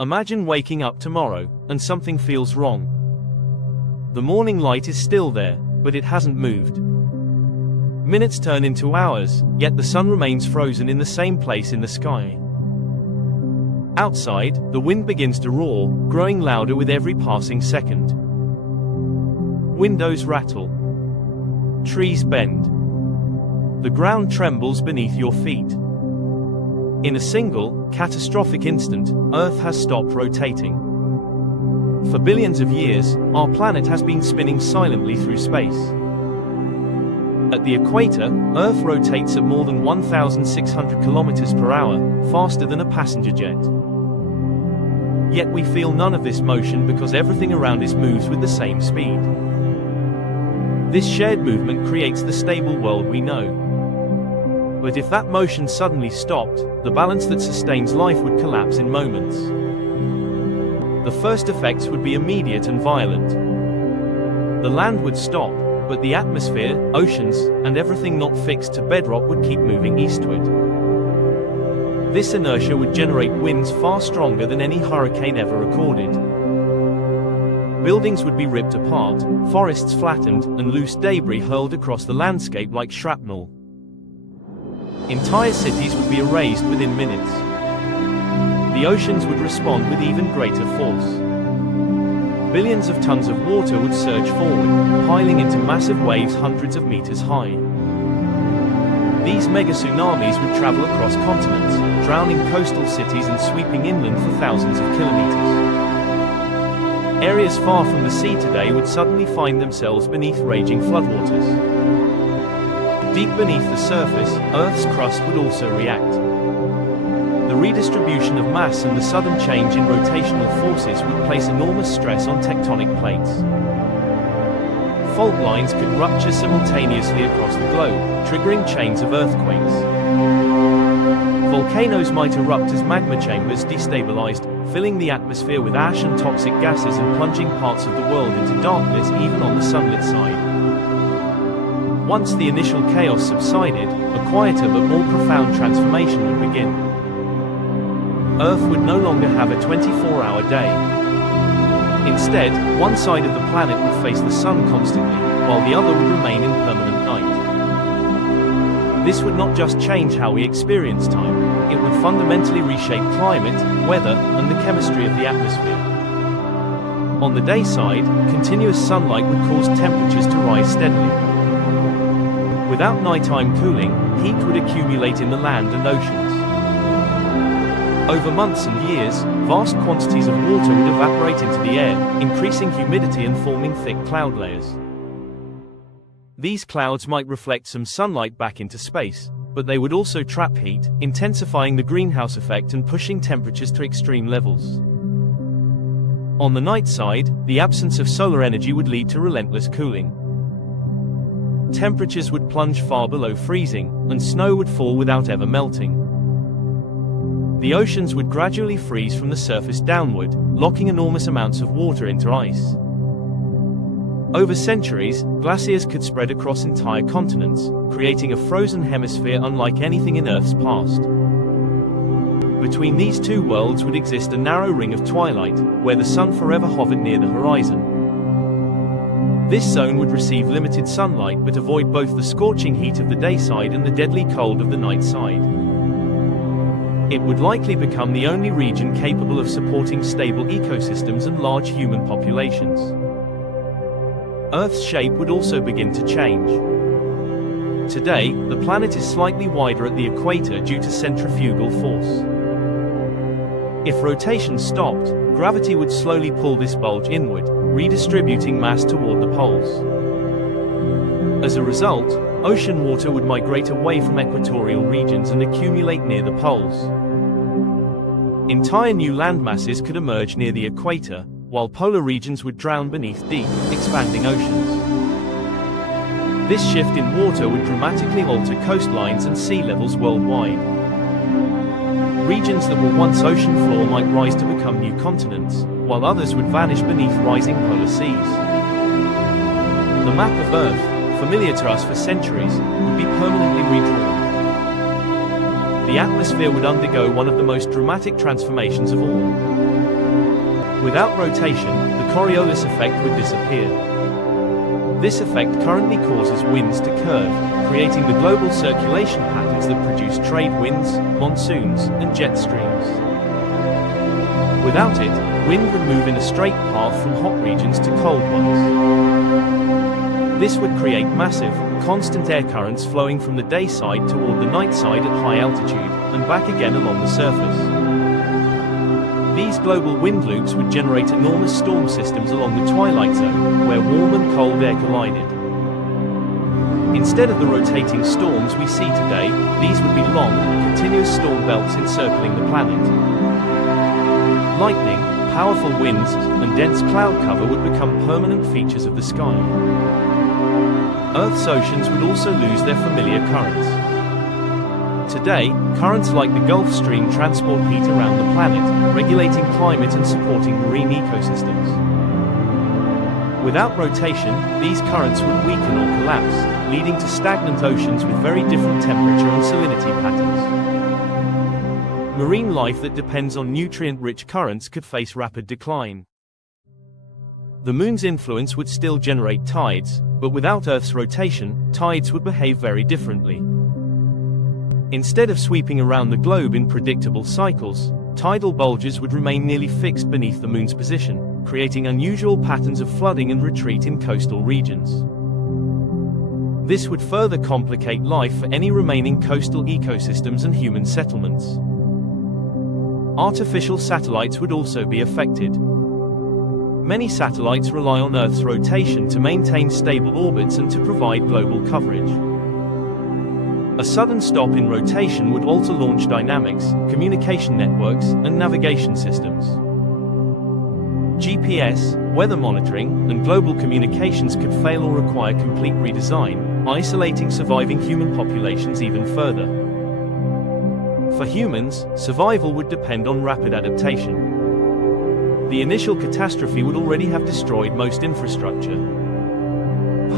Imagine waking up tomorrow, and something feels wrong. The morning light is still there, but it hasn't moved. Minutes turn into hours, yet the sun remains frozen in the same place in the sky. Outside, the wind begins to roar, growing louder with every passing second. Windows rattle. Trees bend. The ground trembles beneath your feet. In a single, catastrophic instant, Earth has stopped rotating. For billions of years, our planet has been spinning silently through space. At the equator, Earth rotates at more than 1,600 kilometers per hour, faster than a passenger jet. Yet we feel none of this motion because everything around us moves with the same speed. This shared movement creates the stable world we know. But if that motion suddenly stopped, the balance that sustains life would collapse in moments. The first effects would be immediate and violent. The land would stop, but the atmosphere, oceans, and everything not fixed to bedrock would keep moving eastward. This inertia would generate winds far stronger than any hurricane ever recorded. Buildings would be ripped apart, forests flattened, and loose debris hurled across the landscape like shrapnel. Entire cities would be erased within minutes. The oceans would respond with even greater force. Billions of tons of water would surge forward, piling into massive waves hundreds of meters high. These mega-tsunamis would travel across continents, drowning coastal cities and sweeping inland for thousands of kilometers. Areas far from the sea today would suddenly find themselves beneath raging floodwaters. Deep beneath the surface, Earth's crust would also react. The redistribution of mass and the sudden change in rotational forces would place enormous stress on tectonic plates. Fault lines could rupture simultaneously across the globe, triggering chains of earthquakes. Volcanoes might erupt as magma chambers destabilized, filling the atmosphere with ash and toxic gases and plunging parts of the world into darkness even on the sunlit side. Once the initial chaos subsided, a quieter but more profound transformation would begin. Earth would no longer have a 24-hour day. Instead, one side of the planet would face the sun constantly, while the other would remain in permanent night. This would not just change how we experience time, it would fundamentally reshape climate, weather, and the chemistry of the atmosphere. On the day side, continuous sunlight would cause temperatures to rise steadily. Without nighttime cooling, heat would accumulate in the land and oceans. Over months and years, vast quantities of water would evaporate into the air, increasing humidity and forming thick cloud layers. These clouds might reflect some sunlight back into space, but they would also trap heat, intensifying the greenhouse effect and pushing temperatures to extreme levels. On the night side, the absence of solar energy would lead to relentless cooling. Temperatures would plunge far below freezing, and snow would fall without ever melting. The oceans would gradually freeze from the surface downward, locking enormous amounts of water into ice. Over centuries, glaciers could spread across entire continents, creating a frozen hemisphere unlike anything in Earth's past. Between these two worlds would exist a narrow ring of twilight, where the sun forever hovered near the horizon. This zone would receive limited sunlight but avoid both the scorching heat of the day side and the deadly cold of the night side. It would likely become the only region capable of supporting stable ecosystems and large human populations. Earth's shape would also begin to change. Today, the planet is slightly wider at the equator due to centrifugal force. If rotation stopped, gravity would slowly pull this bulge inward, redistributing mass toward the poles. As a result, ocean water would migrate away from equatorial regions and accumulate near the poles. Entire new landmasses could emerge near the equator, while polar regions would drown beneath deep, expanding oceans. This shift in water would dramatically alter coastlines and sea levels worldwide. Regions that were once ocean floor might rise to become new continents, while others would vanish beneath rising polar seas. The map of Earth, familiar to us for centuries, would be permanently redrawn. The atmosphere would undergo one of the most dramatic transformations of all. Without rotation, the Coriolis effect would disappear. This effect currently causes winds to curve, creating the global circulation patterns that produce trade winds, monsoons, and jet streams. Without it, wind would move in a straight path from hot regions to cold ones. This would create massive, constant air currents flowing from the day side toward the night side at high altitude, and back again along the surface. These global wind loops would generate enormous storm systems along the twilight zone, where warm and cold air collided. Instead of the rotating storms we see today, these would be long, continuous storm belts encircling the planet. Lightning, powerful winds, and dense cloud cover would become permanent features of the sky. Earth's oceans would also lose their familiar currents. Today, currents like the Gulf Stream transport heat around the planet, regulating climate and supporting marine ecosystems. Without rotation, these currents would weaken or collapse, leading to stagnant oceans with very different temperature and salinity patterns. Marine life that depends on nutrient-rich currents could face rapid decline. The Moon's influence would still generate tides, but without Earth's rotation, tides would behave very differently. Instead of sweeping around the globe in predictable cycles, tidal bulges would remain nearly fixed beneath the Moon's position, creating unusual patterns of flooding and retreat in coastal regions. This would further complicate life for any remaining coastal ecosystems and human settlements. Artificial satellites would also be affected. Many satellites rely on Earth's rotation to maintain stable orbits and to provide global coverage. A sudden stop in rotation would alter launch dynamics, communication networks, and navigation systems. GPS, weather monitoring, and global communications could fail or require complete redesign, isolating surviving human populations even further. For humans, survival would depend on rapid adaptation. The initial catastrophe would already have destroyed most infrastructure.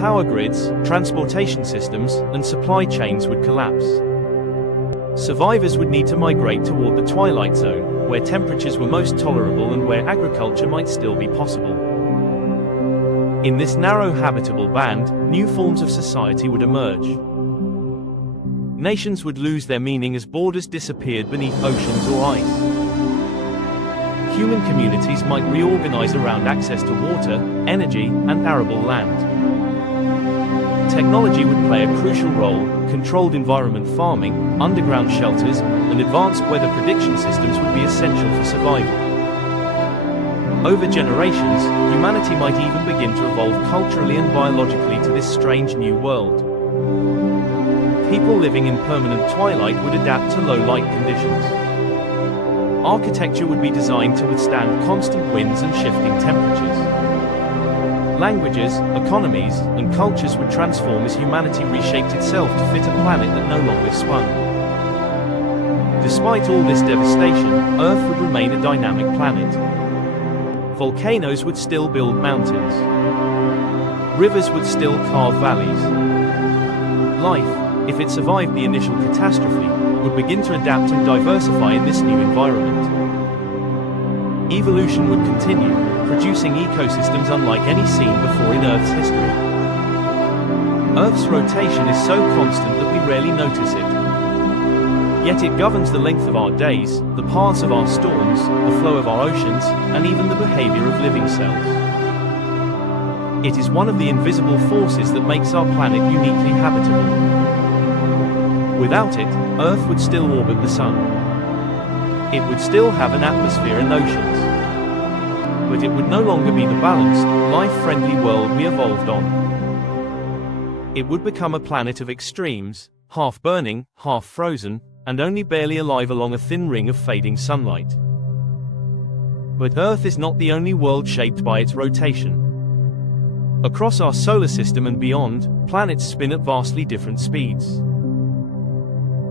Power grids, transportation systems, and supply chains would collapse. Survivors would need to migrate toward the twilight zone, where temperatures were most tolerable and where agriculture might still be possible. In this narrow habitable band, new forms of society would emerge. Nations would lose their meaning as borders disappeared beneath oceans or ice. Human communities might reorganize around access to water, energy, and arable land. Technology would play a crucial role. Controlled environment farming, underground shelters, and advanced weather prediction systems would be essential for survival. Over generations, humanity might even begin to evolve culturally and biologically to this strange new world. People living in permanent twilight would adapt to low light conditions. Architecture would be designed to withstand constant winds and shifting temperatures. Languages, economies, and cultures would transform as humanity reshaped itself to fit a planet that no longer swung. Despite all this devastation, Earth would remain a dynamic planet. Volcanoes would still build mountains. Rivers would still carve valleys. Life, if it survived the initial catastrophe, would begin to adapt and diversify in this new environment. Evolution would continue, producing ecosystems unlike any seen before in Earth's history. Earth's rotation is so constant that we rarely notice it. Yet it governs the length of our days, the paths of our storms, the flow of our oceans, and even the behavior of living cells. It is one of the invisible forces that makes our planet uniquely habitable. Without it, Earth would still orbit the Sun. It would still have an atmosphere and oceans. But it would no longer be the balanced, life-friendly world we evolved on. It would become a planet of extremes, half burning, half frozen, and only barely alive along a thin ring of fading sunlight. But Earth is not the only world shaped by its rotation. Across our solar system and beyond, planets spin at vastly different speeds.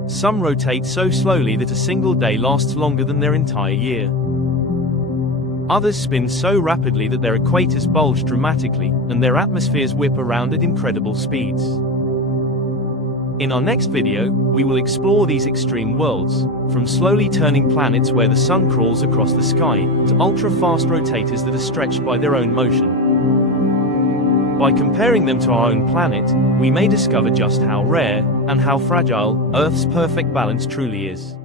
Some rotate so slowly that a single day lasts longer than their entire year. Others spin so rapidly that their equators bulge dramatically, and their atmospheres whip around at incredible speeds. In our next video, we will explore these extreme worlds, from slowly turning planets where the sun crawls across the sky, to ultra-fast rotators that are stretched by their own motion. By comparing them to our own planet, we may discover just how rare, and how fragile, Earth's perfect balance truly is.